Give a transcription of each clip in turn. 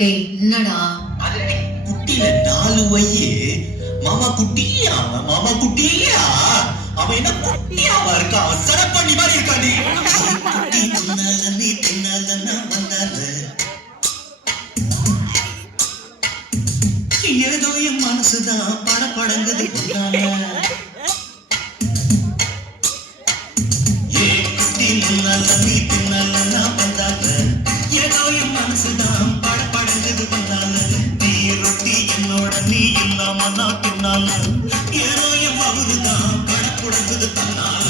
டேய் என்னடா குட்டில 4 வயசு மாமா குட்டியா மாமா குட்டியா அவன் என்ன குட்டியாவா இருக்கா சட பண்ணி மாதிரி இருக்காடி குட்டி தின்னால நீ தின்னால நான் வந்தால ஏதோ என் மனசுதான் படபடங்குது ஏ குட்டி தின்னால நீ தின்னால நான் வந்தால ஏதோ என் மனசுதான் படபடங்குது வந்தால நீ ரொட்டி என்னோட நீ இல்லாம நான் தின்னால ஏதோ என் மவுதுதான் படபடங்குது தன்னால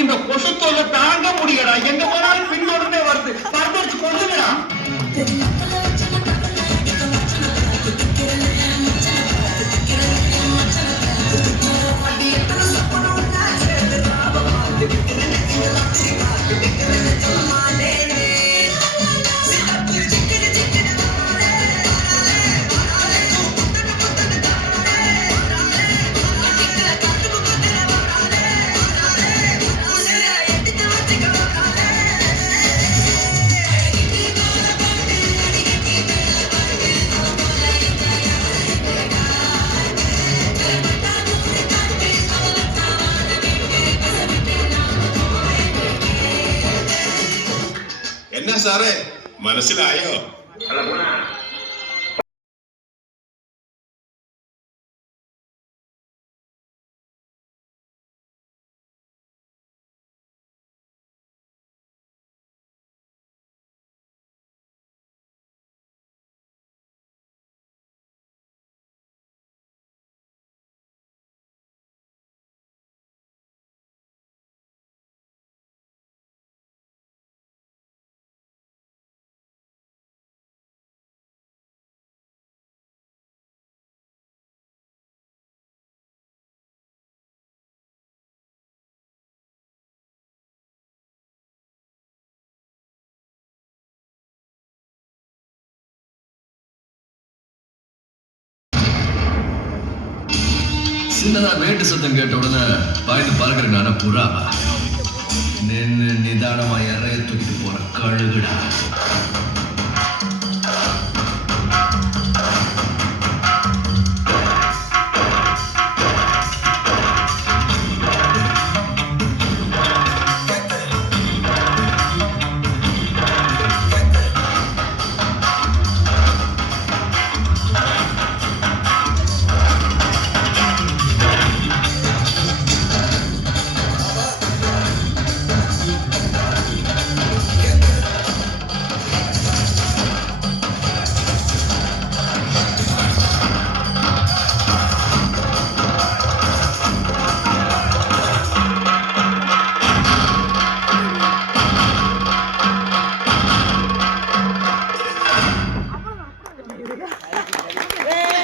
இந்த கொசு தொல்லை தாங்க முடியடா எங்க போனாலும் பின்தொடர்ந்தே வருது பறந்து கொண்டுடா എന്നാ സാറേ മനസ്സിലായോ? சின்னதா வேட்டு சத்தம் கேட்ட உடனே பாய்ந்து பார்க்கிற நான புறாவா நின்று நிதானமா இறைய தூக்கிட்டு போற கழுகுடா.